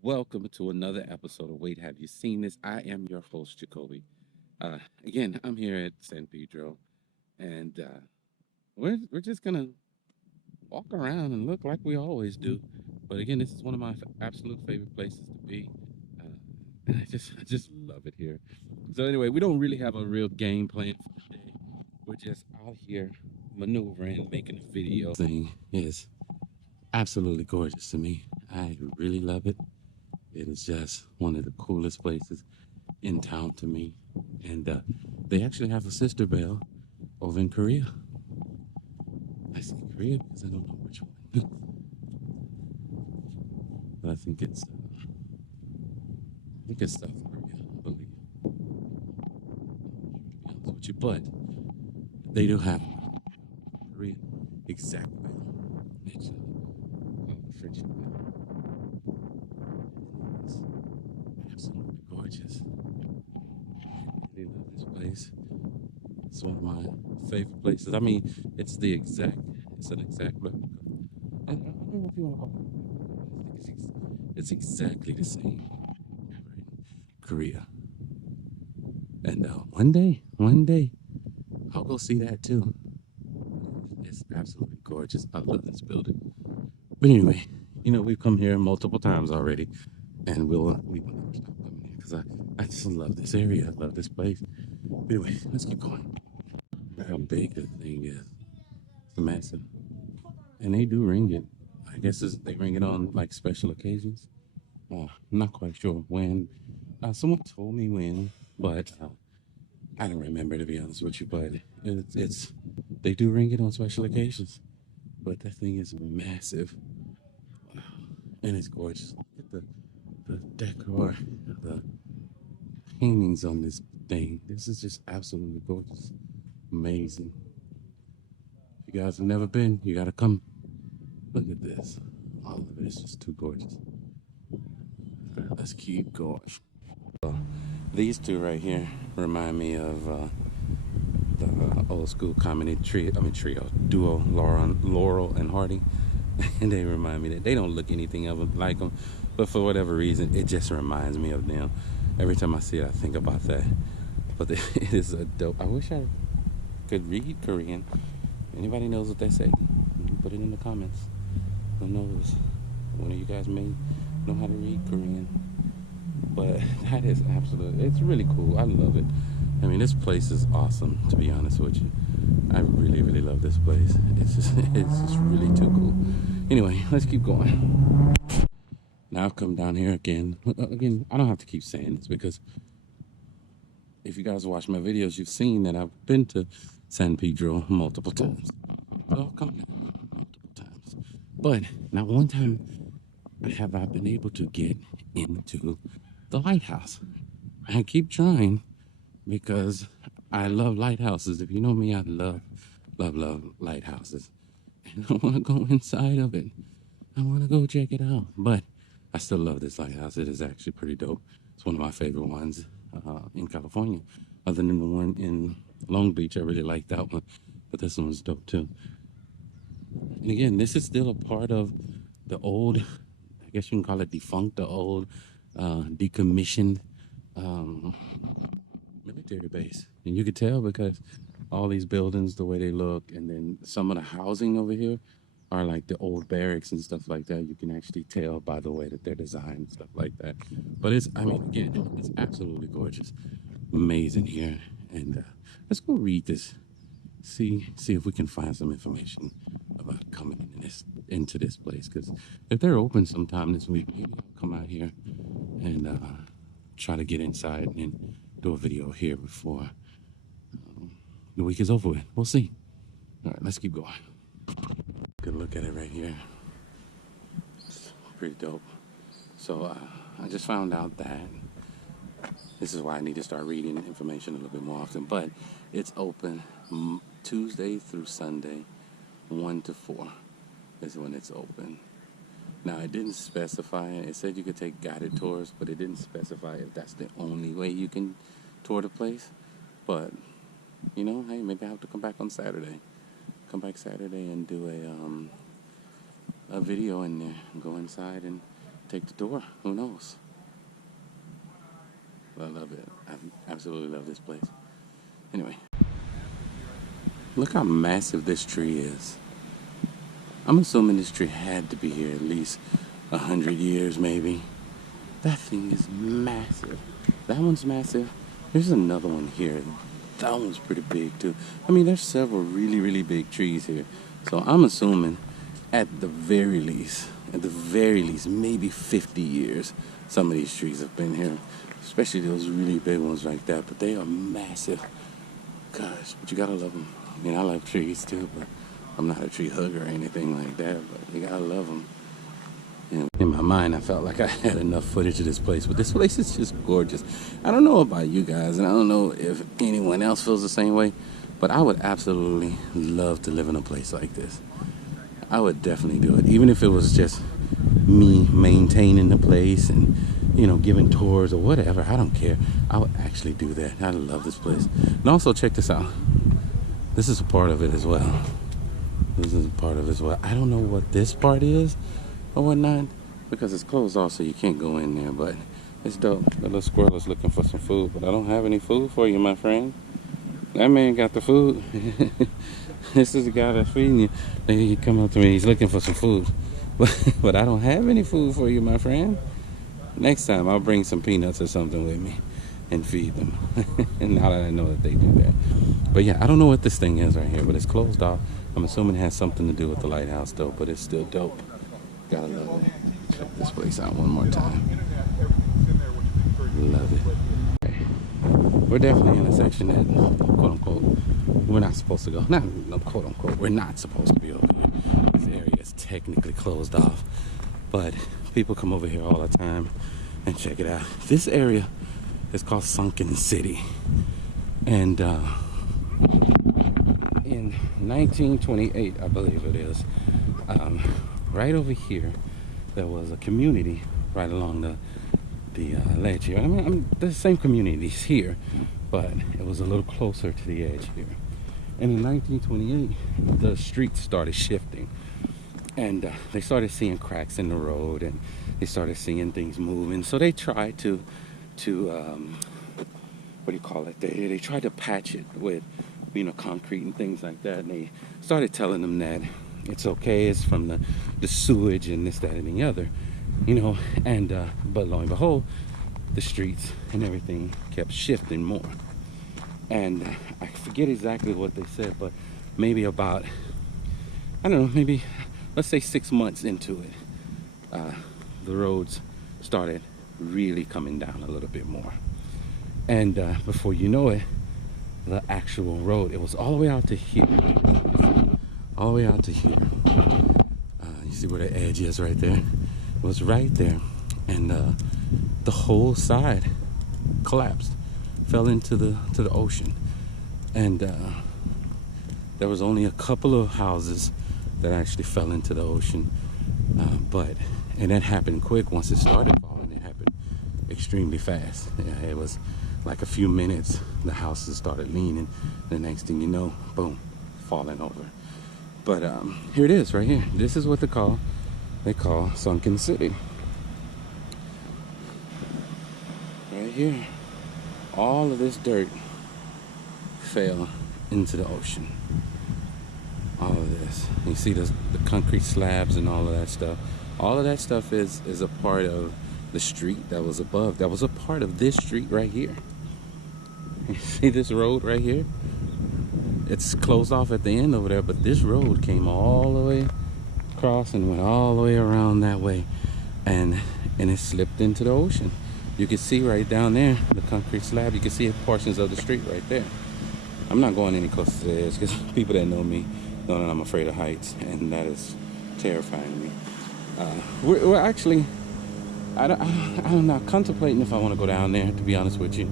Welcome to another episode of Wait, Have You Seen This? I am your host, Jacoby. Again, I'm here at San Pedro, and we're just gonna walk around and look like we always do. But again, this is one of my absolute favorite places to be, and I just love it here. So anyway, we don't really have a real game plan for the day. We're just out here maneuvering, making a video. Thing is absolutely gorgeous to me. I really love it. It is just one of the coolest places in town to me. And they actually have a sister bell over in Korea. I say Korea because I don't know which one. But I think it's South Korea, I believe. To be honest with you, but they do have Korean exact bell. It's called the friendship bell. It's absolutely gorgeous. I really love this place. It's one of my favorite places. I mean, it's an exact replica. I don't know if you want to call it, I think it's exactly the same right in Korea. And one day, I'll go see that too. It's absolutely gorgeous. I love this building. But anyway, we've come here multiple times already, and we will never stop coming here because I just love this area. I love this place. But anyway, let's keep going. How big the thing is. It's massive. And they do ring it. I guess they ring it on like special occasions. I'm not quite sure when. Someone told me when, but I don't remember to be honest with you. But it's they do ring it on special occasions. But that thing is massive. Wow. And it's gorgeous. Look at the decor, the paintings on this thing. This is just absolutely gorgeous. Amazing. If you guys have never been, you gotta come. Look at this. All of it is just too gorgeous. All right, let's keep going. These two right here remind me of the old school comedy trio duo, Laurel and Hardy. And they remind me that they don't look anything of them like them, but for whatever reason, it just reminds me of them. Every time I see it, I think about that. But it is a dope. I wish I could read Korean. Anybody knows what they say? Put it in the comments. Who knows? One of you guys may know how to read Korean. But that is absolutely, it's really cool. I love it. I mean, this place is awesome, to be honest with you. I really, really love this place. It's just really too cool. Anyway, let's keep going. Now I've come down here again. Again, I don't have to keep saying this because if you guys watch my videos, you've seen that I've been to San Pedro multiple times. So I've come down multiple times. But not one time have I been able to get into the lighthouse. I keep trying because I love lighthouses. If you know me, I love lighthouses. And I want to go inside of it. I want to go check it out. But I still love this lighthouse. It is actually pretty dope. It's one of my favorite ones in California. Other than the one in Long Beach, I really like that one. But this one's dope too. And again, this is still a part of the old, I guess you can call it defunct, the old decommissioned um, military base. And you could tell because all these buildings, the way they look, and then some of the housing over here are like the old barracks and stuff like that. You can actually tell by the way that they're designed and stuff like that. But I mean, again, it's absolutely gorgeous, amazing here. And let's go read this. See if we can find some information about coming into this place. Because if they're open sometime this week, maybe I'll come out here and try to get inside and do a video here before the week is over with. We'll see. All right, let's keep going. Good look at it right here. It's pretty dope. So I just found out that this is why I need to start reading information a little bit more often. But it's open Tuesday through Sunday, 1 to 4 is when it's open. Now, it didn't specify, it said you could take guided tours, but it didn't specify if that's the only way you can tour the place. But, hey, maybe I have to come back on Saturday. Come back Saturday and do a video in there, go inside and take the tour. Who knows? But I love it. I absolutely love this place. Anyway, look how massive this tree is. I'm assuming this tree had to be here at least 100 years, maybe. That thing is massive. That one's massive. There's another one here. That one's pretty big too. I mean, there's several really, really big trees here. So I'm assuming at the very least, maybe 50 years, some of these trees have been here. Especially those really big ones like that. But they are massive. Gosh, but you gotta love them. I mean, I love trees too, but I'm not a tree hugger or anything like that. But you gotta love them. And in my mind, I felt like I had enough footage of this place, but this place is just gorgeous. I don't know about you guys, and I don't know if anyone else feels the same way, but I would absolutely love to live in a place like this. I would definitely do it, even if it was just me maintaining the place and, you know, giving tours or whatever. I don't care. I would actually do that. I love this place. And also, check this out. This is a part of it as well. This is a part of it as well. I don't know what this part is or whatnot, because it's closed off, so you can't go in there, but it's dope. The little squirrel is looking for some food, but I don't have any food for you, my friend. That man got the food. This is the guy that's feeding you. He come up to me, he's looking for some food, but I don't have any food for you, my friend. Next time I'll bring some peanuts or something with me and feed them. And now that I know that they do that. But yeah, I don't know what this thing is right here, but it's closed off. I'm assuming it has something to do with the lighthouse though, but it's still dope. Gotta love it. Check this place out one more time. Love it. Okay. We're definitely in a section that, quote unquote, we're not supposed to go. Not no, quote unquote, we're not supposed to be over here. This area is technically closed off, but people come over here all the time and check it out. This area is called Sunken City, and in 1928, I believe it is, right over here, there was a community right along the ledge here. I mean, the same communities here, but it was a little closer to the edge here. And in 1928, the streets started shifting, and they started seeing cracks in the road, and they started seeing things moving. So they tried to what do you call it? They tried to patch it with, you know, concrete and things like that. And they started telling them that it's okay, it's from the sewage and this, that, and the other, you know. And but lo and behold, the streets and everything kept shifting more. And I forget exactly what they said, but maybe about, I don't know, maybe let's say 6 months into it, the roads started really coming down a little bit more. And before you know it, the actual road, it was all the way out to here. All the way out to here. You see where the edge is right there? It was right there. And the whole side collapsed, fell into the ocean. And there was only a couple of houses that actually fell into the ocean. And that happened quick. Once it started falling, it happened extremely fast. Yeah, it was like a few minutes, the houses started leaning. The next thing you know, boom, falling over. But here it is right here. This is what they call Sunken City. Right here. All of this dirt fell into the ocean. All of this. You see the concrete slabs and all of that stuff. All of that stuff is a part of the street that was above. That was a part of this street right here. You see this road right here? It's closed off at the end over there, but this road came all the way across and went all the way around that way, and it slipped into the ocean. You can see right down there the concrete slab. You can see portions of the street right there. I'm not going any closer to the edge because people that know me know that I'm afraid of heights, and that is terrifying me. We're actually, I'm not contemplating if I want to go down there, to be honest with you.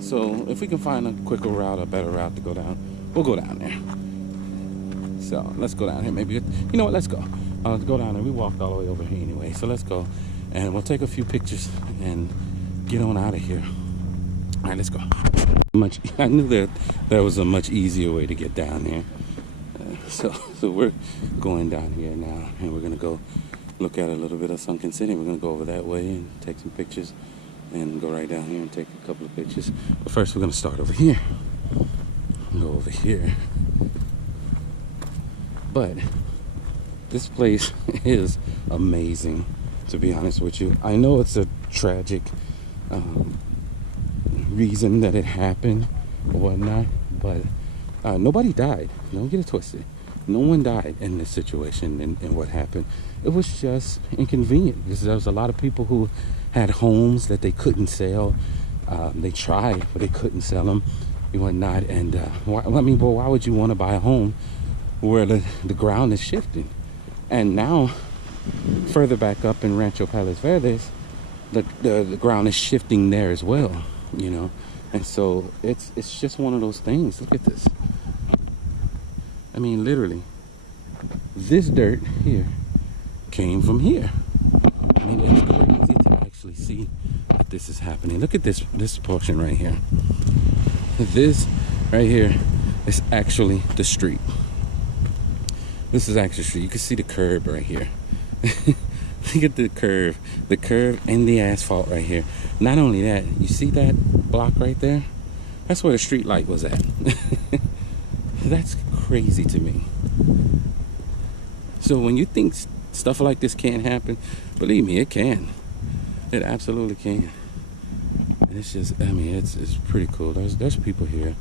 So if we can find a quicker route, a better route to go down, we'll go down there. So let's go down here. Maybe, you know what, let's go. Let's go down there. We walked all the way over here anyway, so let's go. And we'll take a few pictures and get on out of here. All right, let's go. I knew that there was a much easier way to get down there. So we're going down here now, and we're gonna go look at a little bit of Sunken City. We're gonna go over that way and take some pictures, and go right down here and take a couple of pictures. But first, we're gonna start over here. Go over here. But this place is amazing, to be honest with you. I know it's a tragic reason that it happened or whatnot, but nobody died. Don't get it twisted. No one died in this situation and what happened. It was just inconvenient because there was a lot of people who had homes that they couldn't sell. They tried, but they couldn't sell them and whatnot. And why would you want to buy a home where the ground is shifting? And now, further back up in Rancho Palos Verdes, the ground is shifting there as well, you know. And so it's just one of those things. Look at this. I mean, literally, this dirt here came from here. I mean, it's crazy to actually see that this is happening. Look at this portion right here. This right here is actually the street. This is actually the street. You can see the curb right here. Look at the curve and the asphalt right here. Not only that, you see that block right there? That's where the street light was at. That's crazy to me. So when you think stuff like this can't happen, believe me, it can. It absolutely can. And it's just, I mean, it's pretty cool. There's people here,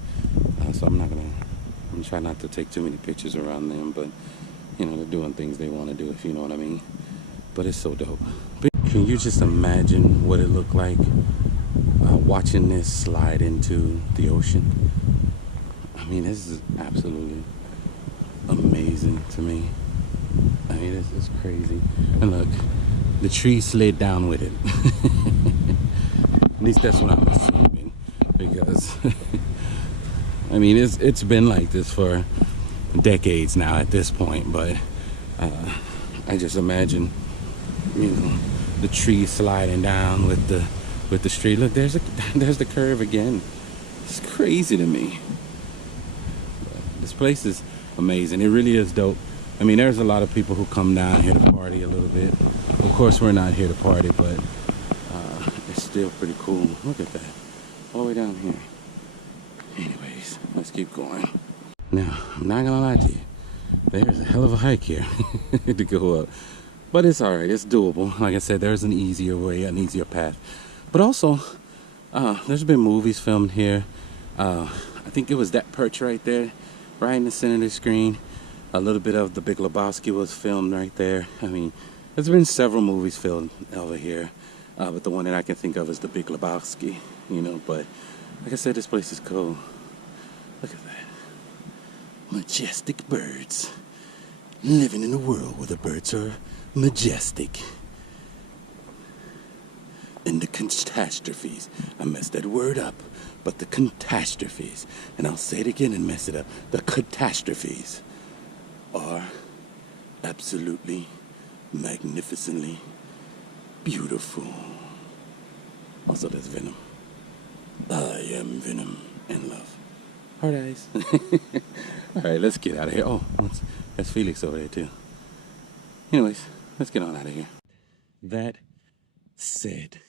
so I'm trying not to take too many pictures around them, but you know, they're doing things they want to do, if you know what I mean. But it's so dope. But can you just imagine what it looked like watching this slide into the ocean? I mean, this is absolutely amazing to me. I mean, it's crazy. And look, the tree slid down with it. At least that's what I'm assuming, because I mean, it's been like this for decades now at this point. But I just imagine, you know, the tree sliding down with the street. Look, there's the curve again. It's crazy to me. But this place is amazing. It really is dope. I mean, there's a lot of people who come down here to party a little bit. Of course, we're not here to party, but it's still pretty cool. Look at that, all the way down here. Anyways, let's keep going. Now, I'm not gonna lie to you, there's a hell of a hike here to go up. But it's all right, it's doable. Like I said, there's an easier way, an easier path. But also, there's been movies filmed here. I think it was that perch right there, right in the center of the screen. A little bit of The Big Lebowski was filmed right there. I mean, there's been several movies filmed over here. But the one that I can think of is The Big Lebowski, you know. But like I said, this place is cool. Look at that. Majestic birds. Living in a world where the birds are majestic. And the catastrophes. I messed that word up. But the catastrophes. And I'll say it again and mess it up. The catastrophes are absolutely, magnificently beautiful. Also, there's Venom. I am Venom and love. Hard eyes. All right, let's get out of here. Oh, that's Felix over there too. Anyways, let's get on out of here. That said,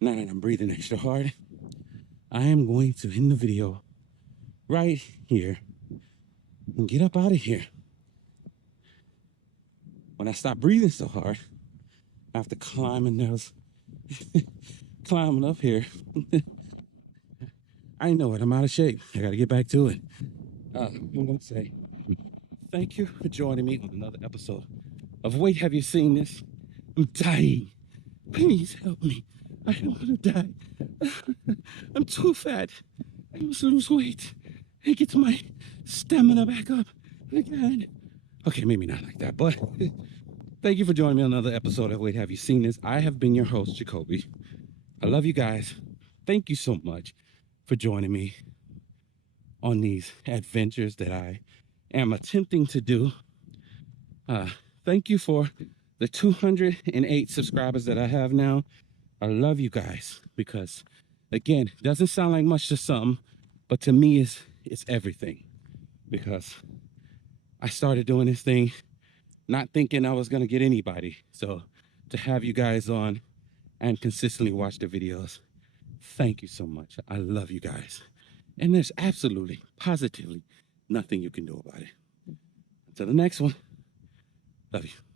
now that I'm breathing extra hard, I am going to end the video right here and get up out of here. When I stop breathing so hard, after climbing climbing up here, I know it. I'm out of shape. I got to get back to it. I'm going to say thank you for joining me on another episode of Wait, Have You Seen This? I'm dying. Please help me. I don't want to die. I'm too fat. I must lose weight and get my stamina back up again. Okay, maybe not like that, but thank you for joining me on another episode of Wait, Have You Seen This? I have been your host, Jacoby. I love you guys. Thank you so much for joining me on these adventures that I am attempting to do. Thank you for the 208 subscribers that I have now. I love you guys because, again, it doesn't sound like much to some, but to me it's everything, because I started doing this thing not thinking I was going to get anybody. So to have you guys on and consistently watch the videos, thank you so much. I love you guys. And there's absolutely, positively nothing you can do about it. Until the next one, love you.